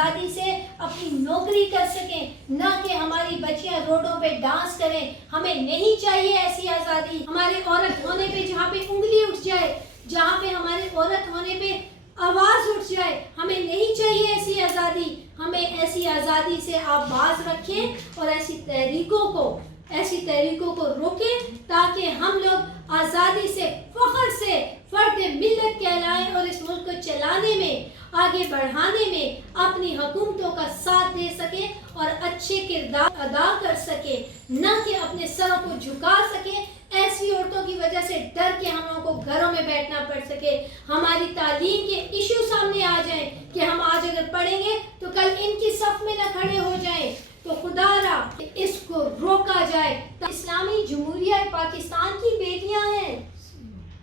آزادی سے اپنی نوکری کر سکیں، نہ کہ ہماری بچیاں روڈوں پہ ڈانس کریں۔ ہمیں نہیں چاہیے ایسی آزادی۔ ہمارے عورت ہونے پہ جہاں پہ انگلی اٹھ جائے، جہاں پہ ہمارے عورت ہونے پہ آواز اٹھ جائے، ہمیں نہیں چاہیے ایسی آزادی۔ ہمیں ایسی آزادی سے آپ باز رکھیں اور ایسی تحریکوں کو روکیں تاکہ ہم لوگ آزادی سے فرد ملت کہلائیں اور اس ملک کو چلانے میں، آگے بڑھانے میں اپنی حکومتوں کا ساتھ دے سکیں اور اچھے کردار ادا کر سکیں، نہ کہ اپنے سروں کو جھکا سکیں۔ ایسی عورتوں کی وجہ سے ڈر کے ہم لوگوں کو گھروں میں بیٹھنا پڑ سکے۔ ہماری تعلیم کے ایشو سامنے آ جائیں کہ ہم آج اگر پڑھیں گے تو کل ان کی صف میں نہ کھڑے ہو جائیں، تو خدا را اس کو روکا جائے۔ اسلامی جمہوریہ پاکستان کی بیٹیاں ہیں،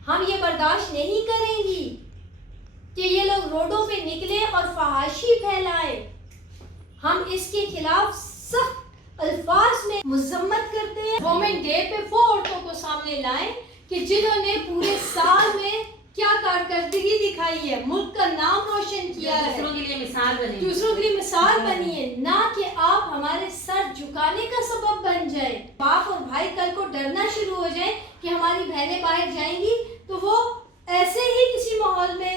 ہم یہ برداشت نہیں کریں گی کہ یہ لوگ روڈوں پہ نکلے اور فحاشی پھیلائیں۔ ہم اس کے خلاف سخت الفاظ میں مذمت کرتے ہیں۔ وومن ڈے پہ وہ عورتوں کو سامنے لائیں کہ جنہوں نے پورے سال میں کیا کارکردگی دکھائی ہے، ملک کا نام روشن کیا ہے، دوسروں کے لیے مثال بنی ہے، نہ کہ آپ ہمارے سر جھکانے کا سبب بن جائے۔ باپ اور بھائی کل کو ڈرنا شروع ہو جائیں کہ ہماری بہنیں باہر جائیں گی تو وہ ایسے ہی کسی ماحول میں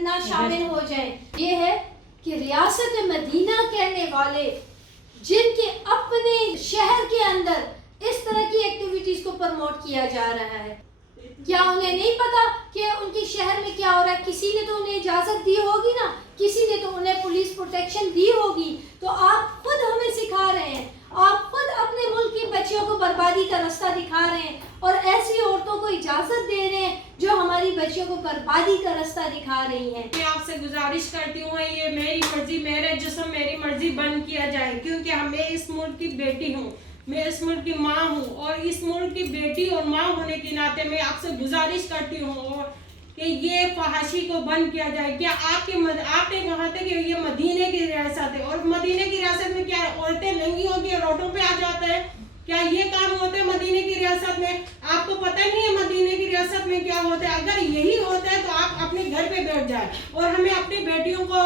نہ شامل ہو جائیں۔ یہ ہے کہ ریاست مدینہ کہنے والے جن کے اپنے شہر کے اندر اس طرح کی ایکٹیویٹیز کو پروموٹ کیا جا رہا ہے، کیا انہیں نہیں پتا کہ ان کے شہر میں کیا ہو رہا ہے؟ کسی نے تو انہیں اجازت دی ہوگی نا، کسی نے تو انہیں پولیس پروٹیکشن دی ہوگی۔ تو آپ خود ہمیں سکھا رہے ہیں، آپ خود اپنے ملک کی بچیوں کو بربادی کا رستہ دکھا رہے ہیں اور ایسی عورتوں کو اجازت دے رہے ہیں جو ہماری بچیوں کو بربادی کا رستہ دکھا رہی ہیں۔ میں آپ سے گزارش کرتی ہوں، یہ میری مرضی، میرے جسم میری مرضی بند کیا جائے، کیونکہ میں اس ملک کی بیٹی ہوں، میں اس ملک کی ماں ہوں، اور اس ملک کی بیٹی اور ماں ہونے کے ناطے میں آپ سے گزارش کرتی ہوں کہ یہ فحاشی کو بند کیا جائے۔ کیا آپ نے کہا تھا کہ یہ مدینے کی ریاست ہے، اور مدینے کی ریاست میں کیا عورتیں ننگی ہوتی ہیں روڈوں پہ آ جاتے ہیں؟ کیا یہ کام ہوتا ہے مدینے کی ریاست میں؟ آپ کو پتہ نہیں ہے مدینے کی ریاست میں کیا ہوتا ہے؟ اگر یہی ہوتا ہے تو آپ اپنے گھر پہ بیٹھ جائیں، اور ہمیں اپنی بیٹیوں کو،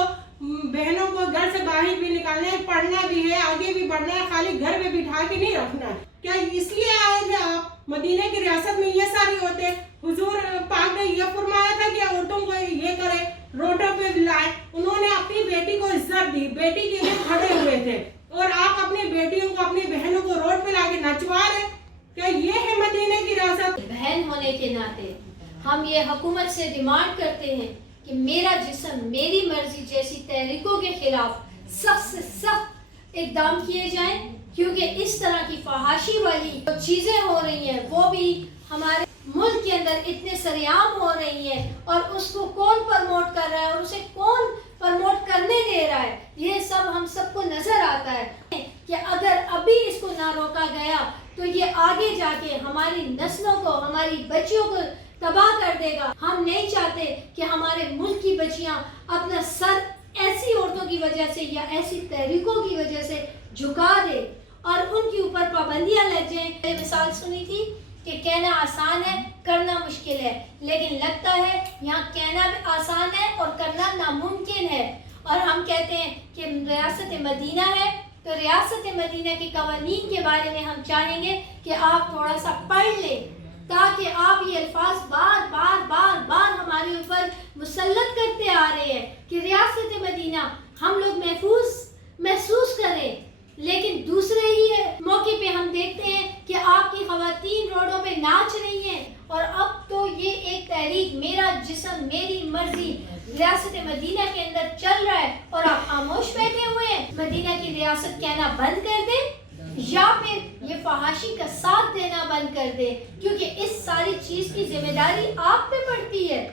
بہنوں کو گھر سے باہر بھی نکالنا ہے، پڑھنا بھی ہے، آگے بھی بڑھنا ہے، خالی گھر پہ بٹھا کے نہیں رکھنا ہے۔ کیا اس لیے آئے تھے آپ مدینے کی ریاست میں؟ یہ ساری عورتیں، حضور پاک نے یہ فرمایا تھا کہ عورتوں کو یہ کرے، روڈوں پہ لائے، انہوں نے اپنی بیٹی کو عزت دی، بیٹی کے لیے کھڑے ہوئے تھے، اور آپ اپنی بیٹیوں کو، اپنی بہنوں کو روڈ پہ لا کے نچوا رہے؟ کیا یہ ہے مدینے کی ریاست؟ بہن ہونے کے ناطے ہم یہ حکومت سے ڈیمانڈ کرتے ہیں کہ میرا جسم میری مرضی جیسی تحریکوں کے خلاف سخت سے سخت اقدام کیے جائیں، کیونکہ اس طرح کی فحاشی والی جو چیزیں ہو رہی ہیں وہ بھی ہمارے ملک کے اندر اتنے سریعام ہو رہی ہیں، اور اس کو کون پروموٹ کر رہا ہے اور اسے کون پروموٹ کرنے دے رہا ہے، یہ سب ہم سب کو نظر آتا ہے کہ اگر ابھی اس کو نہ روکا گیا تو یہ آگے جا کے ہماری نسلوں کو، ہماری بچیوں کو تباہ کر دے گا۔ ہم نہیں چاہتے کہ ہمارے ملک کی بچیاں اپنا سر ایسی عورتوں کی وجہ سے یا ایسی تحریکوں کی وجہ سے جھکا دے اور ان کے اوپر پابندیاں لگ جائیں۔ میں نے مثال سنی تھی کہ کہنا آسان ہے، کرنا مشکل ہے، لیکن لگتا ہے یہاں کہنا بھی آسان ہے اور کرنا ناممکن ہے۔ اور ہم کہتے ہیں کہ ریاست مدینہ ہے، تو ریاست مدینہ کے قوانین کے بارے میں ہم چاہیں گے کہ آپ تھوڑا سا پڑھ لیں، تاکہ آپ یہ الفاظ بار بار ہمارے اوپر مسلط کرتے آ رہے ہیں کہ ریاست مدینہ ہم لوگ محسوس کریں، لیکن دوسرے ہی موقع پہ ہم دیکھتے ہیں کہ آپ کی خواتین روڈوں پہ ناچ رہی ہیں، اور اب تو یہ ایک تحریک میرا جسم میری مرضی ریاست مدینہ کے اندر چل رہا ہے، اور آپ خاموش بیٹھے ہوئے ہیں۔ مدینہ کی ریاست کہنا بند کر دیں یا پھر یہ فحاشی کا ساتھ دینا بند کر دیں، کیونکہ اس ساری چیز کی ذمہ داری آپ پہ پڑتی ہے۔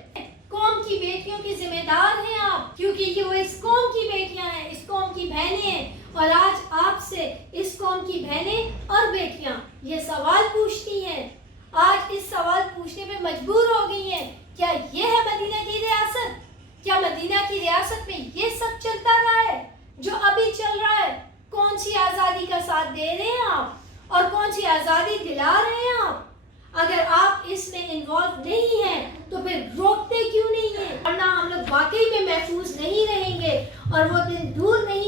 قوم کی بیٹیوں کی ذمہ دار ہیں آپ، کیونکہ یہ وہ اس قوم کی بیٹیاں ہیں، اس قوم کی بہنیں ہیں، اور آج آپ سے اس قوم کی بہنیں اور بیٹیاں یہ سوال پوچھتی ہیں، آج اس سوال پوچھنے پہ مجبور ہو گئی ہیں، کیا یہ ہے مدینہ کی ریاست؟ کیا مدینہ کی ریاست میں یہ سب چلتا رہا ہے جو ابھی چل رہا ہے؟ کون سی آزادی کا ساتھ دے رہے ہیں آپ، اور کون سی آزادی دلا رہے ہیں آپ؟ اگر آپ اس میں انوالو نہیں ہیں تو پھر روکتے کیوں نہیں ہیں؟ ورنہ ہم لوگ واقعی میں محفوظ نہیں رہیں گے، اور وہ دن دور نہیں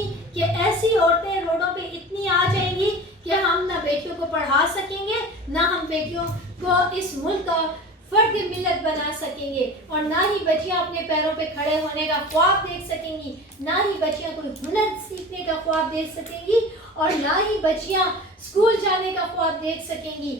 ایسی عورتیں روڈوں پہ اتنی آ جائیں گی کہ ہم نہ بیٹیوں کو پڑھا سکیں گے، نہ ہم بیٹیوں کو اس ملک کا فرد ملت بنا سکیں گے، اور نہ ہی بچیاں اپنے پیروں پہ کھڑے ہونے کا خواب دیکھ سکیں گی، نہ ہی بچیاں کوئی ہنر سیکھنے کا خواب دیکھ سکیں گی، اور نہ ہی بچیاں اسکول جانے کا خواب دیکھ سکیں گی۔